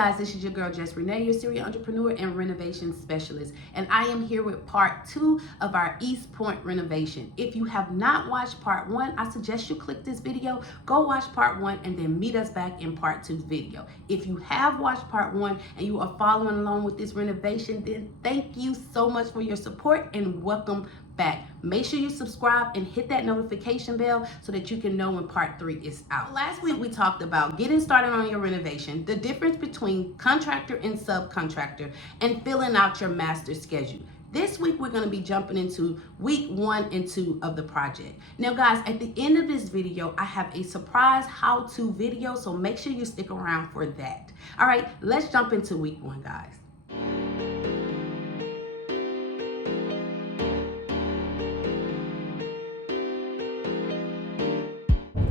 guys, this is your girl Jess Renae, your serial entrepreneur and renovation specialist, and I am here with part 2 of our East Point renovation. If you have not watched part 1, I suggest you click this video, go watch part 1, and then meet us back in part 2's video. If you have watched part 1 and you are following along with this renovation, then thank you so much for your support and welcome back. Make sure you subscribe and hit that notification bell so that you can know when part 3 is out. Last week we talked about getting started on your renovation, the difference between contractor and subcontractor, and filling out your master schedule. This week we're going to be jumping into week 1 and 2 of the project. Now guys, at the end of this video I have a surprise how-to video, so make sure you stick around for that. All right, let's jump into week 1, guys.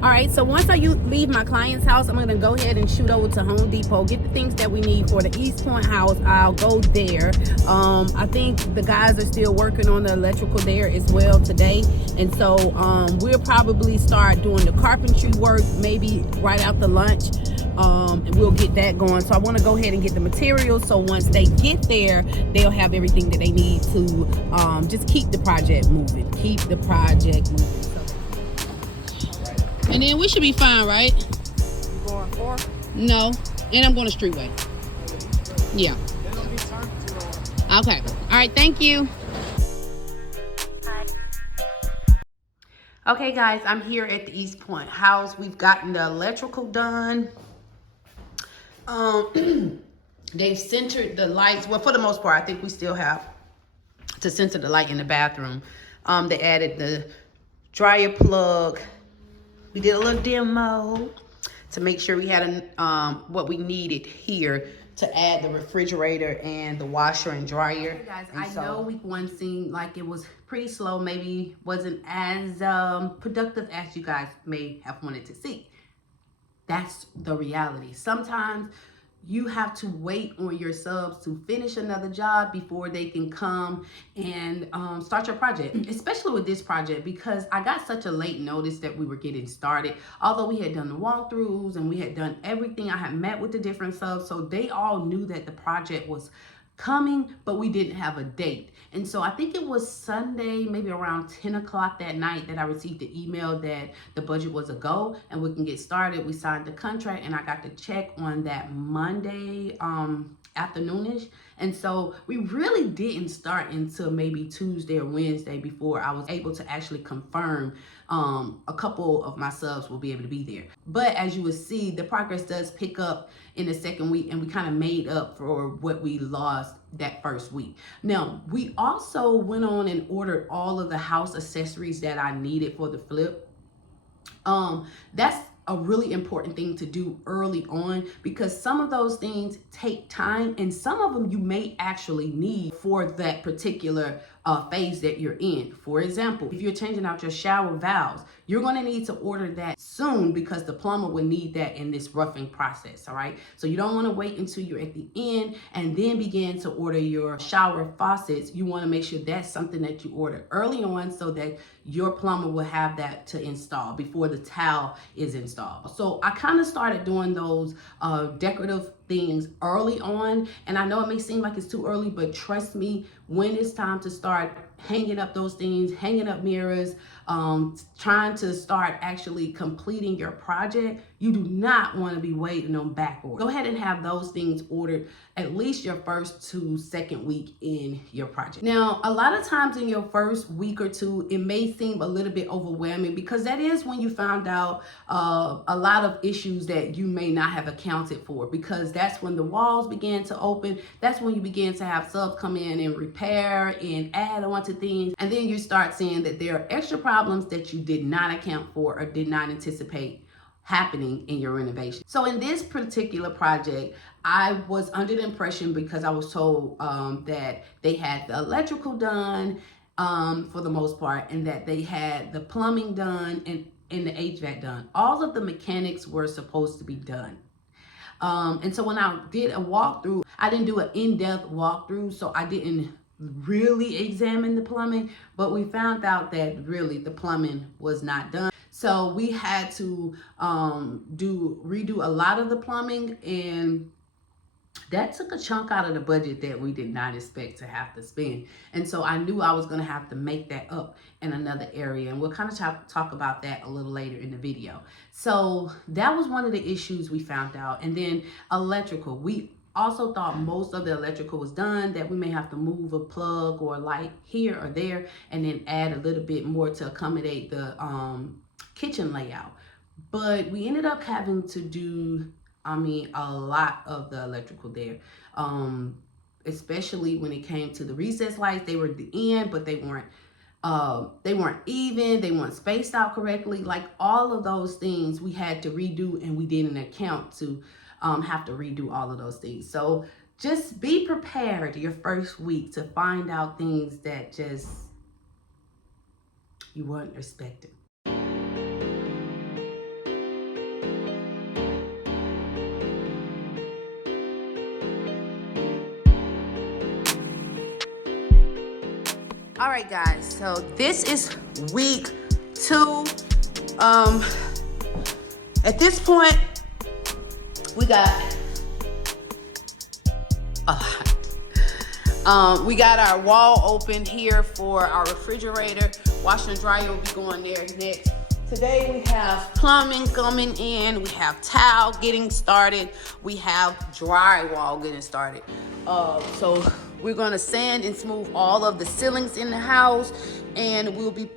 All right, so once I leave my client's house, I'm gonna go ahead and shoot over to Home Depot, get the things that we need for the East Point house. I'll go there. I think the guys are still working on the electrical there as well today. And so we'll probably start doing the carpentry work maybe right after lunch. And we'll get that going. So I wanna go ahead and get the materials, so once they get there, they'll have everything that they need to just keep the project moving. Keep the project moving. And then we should be fine, right? You going 4? No, and I'm going to Streetway. Yeah. Okay. All right. Thank you. Okay, guys, I'm here at the East Point house. We've gotten the electrical done. They've centered the lights. Well, for the most part, I think we still have to center the light in the bathroom. They added the dryer plug. We did a little demo to make sure we had what we needed here to add the refrigerator and the washer and dryer. Hey guys, I know week 1 seemed like it was pretty slow, maybe wasn't as productive as you guys may have wanted to see. That's the reality. Sometimes you have to wait on your subs to finish another job before they can come and start your project, especially with this project, because I got such a late notice that we were getting started. Although we had done the walkthroughs and we had done everything, I had met with the different subs, so they all knew that the project was coming, but we didn't have a date. And so I think it was Sunday, maybe around 10 o'clock that night, that I received the email that the budget was a go and we can get started. We signed the contract and I got the check on that Monday afternoonish. And so we really didn't start until maybe Tuesday or Wednesday before I was able to actually confirm a couple of my subs will be able to be there. But as you will see, the progress does pick up in the second week, and we kind of made up for what we lost that first week. Now, we also went on and ordered all of the house accessories that I needed for the flip. That's a really important thing to do early on, because some of those things take time and some of them you may actually need for that particular phase that you're in. For example, if you're changing out your shower valves, you're going to need to order that soon because the plumber will need that in this roughing process. All right, so you don't want to wait until you're at the end and then begin to order your shower faucets. You want to make sure that's something that you order early on so that your plumber will have that to install before the towel is installed. So I kind of started doing those decorative things early on, and I know it may seem like it's too early, but trust me, when it's time to start hanging up those things, hanging up mirrors, trying to start actually completing your project, you do not want to be waiting on back order. Go ahead and have those things ordered at least your first to second week in your project. Now, a lot of times in your first week or two, it may seem a little bit overwhelming because that is when you found out a lot of issues that you may not have accounted for, because that's when the walls began to open. That's when you begin to have subs come in and repair and add on to things. And then you start seeing that there are extra problems that you did not account for or did not anticipate happening in your renovation. So in this particular project, I was under the impression, because I was told that they had the electrical done for the most part, and that they had the plumbing done and the HVAC done. All of the mechanics were supposed to be done. And so when I did a walkthrough, I didn't do an in-depth walkthrough, so I didn't really examine the plumbing, but we found out that really the plumbing was not done. So we had to redo a lot of the plumbing, and that took a chunk out of the budget that we did not expect to have to spend. And so I knew I was going to have to make that up in another area. And we'll kind of talk about that a little later in the video. So that was one of the issues we found out. And then electrical. We also thought most of the electrical was done, that we may have to move a plug or a light here or there and then add a little bit more to accommodate the kitchen layout. But we ended up having to do, a lot of the electrical there. Especially when it came to the recess lights. They were at the end, but they weren't even, they weren't spaced out correctly. Like all of those things we had to redo, and we didn't account to have to redo all of those things. So just be prepared your first week to find out things that just you weren't expecting. All right, guys, so this is week 2. At this point, we got a lot. We got our wall open here for our refrigerator. Washer and dryer will be going there next. Today we have plumbing coming in. We have tile getting started. We have drywall getting started. So we're gonna sand and smooth all of the ceilings in the house, and we'll be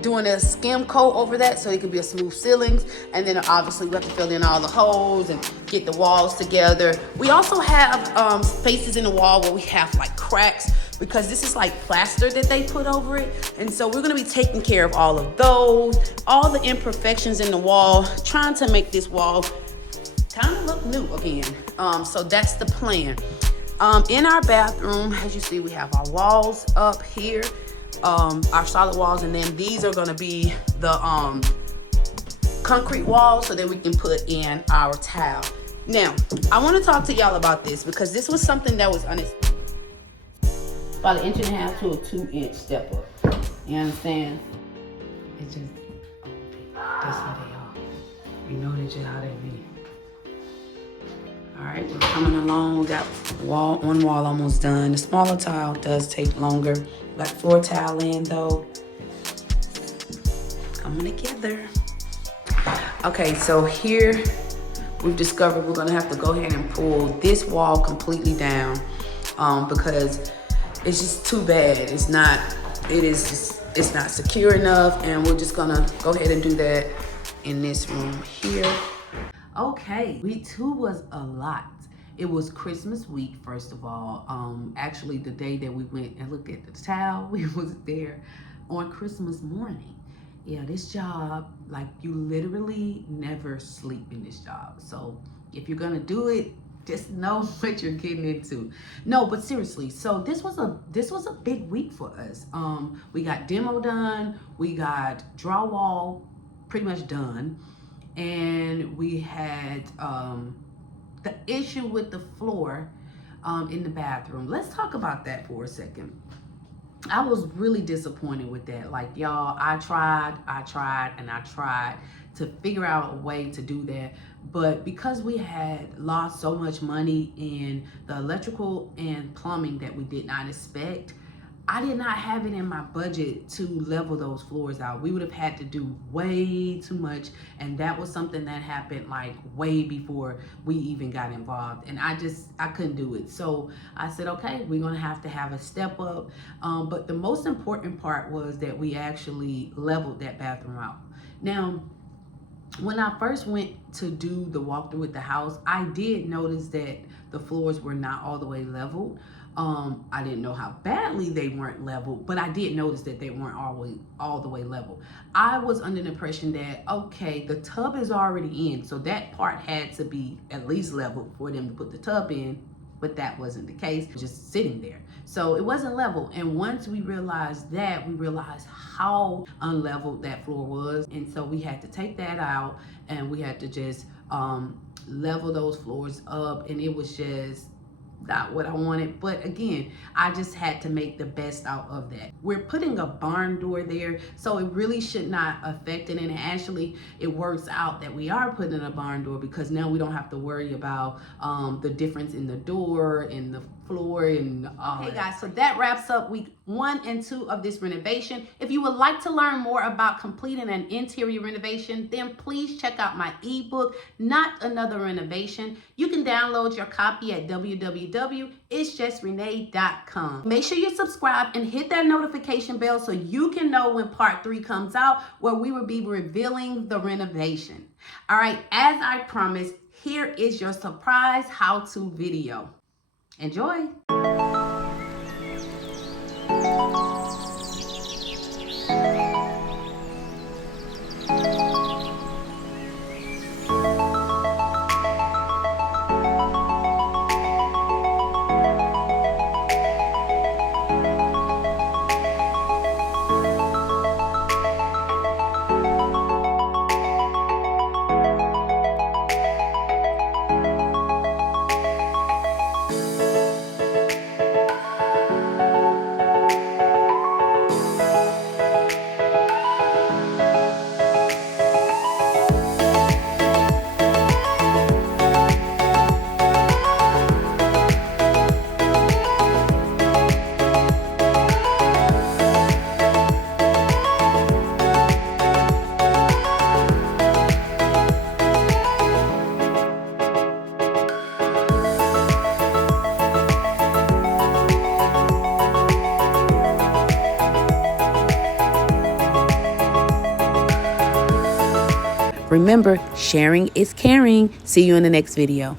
doing a skim coat over that so it can be a smooth ceilings. And then obviously we have to fill in all the holes and get the walls together. We also have spaces in the wall where we have like cracks, because this is like plaster that they put over it. And so we're gonna be taking care of all of those, all the imperfections in the wall, trying to make this wall kind of look new again. So that's the plan. In our bathroom, as you see, we have our walls up here, our solid walls, and then these are gonna be the concrete walls so that we can put in our tile. Now, I wanna talk to y'all about this because this was something that was unexpected. About 1.5 inches to a 2-inch step up. You understand? It's just, that's how they are. You know that's just how they be. All right, we're coming along. We got one wall almost done. The smaller tile does take longer. We got floor tile in though. Coming together. Okay, so here we've discovered we're gonna have to go ahead and pull this wall completely down because it's just too bad. It's not secure enough, and we're just gonna go ahead and do that in this room here. Okay, week 2 was a lot. It was Christmas week, first of all. Actually, the day that we went and looked at the tile, we was there on Christmas morning. Yeah, this job, like, you literally never sleep in this job. So if you're gonna do it, just know what you're getting into. No, but seriously, so this was a big week for us. We got demo done, we got drywall pretty much done, and we had the issue with the floor in the bathroom. Let's talk about that for a second. I was really disappointed with that. Like, y'all, I tried to figure out a way to do that. But because we had lost so much money in the electrical and plumbing that we did not expect, I did not have it in my budget to level those floors out. We would have had to do way too much, and that was something that happened like way before we even got involved, and I couldn't do it. So I said, okay, we're gonna have to have a step up. But the most important part was that we actually leveled that bathroom out. Now, when I first went to do the walkthrough with the house, I did notice that the floors were not all the way leveled. I didn't know how badly they weren't leveled, but I did notice that they weren't always all the way level. I was under the impression that, okay, the tub is already in, so that part had to be at least leveled for them to put the tub in, but that wasn't the case, just sitting there. So it wasn't level, and once we realized that, we realized how unleveled that floor was, and so we had to take that out, and we had to just level those floors up, and it was just not what I wanted, but again, I just had to make the best out of that. We're putting a barn door there, so it really should not affect it. And actually, it works out that we are putting a barn door because now we don't have to worry about the difference in the door and the floor and all. Okay, guys, so that wraps up week 1 and 2 of this renovation. If you would like to learn more about completing an interior renovation, then please check out my ebook, Not Another Renovation. You can download your copy at www.itsjessrenae.com. Make sure you subscribe and hit that notification bell so you can know when part 3 comes out, where we will be revealing the renovation. All right, as I promised, here is your surprise how-to video. Enjoy. Remember, sharing is caring. See you in the next video.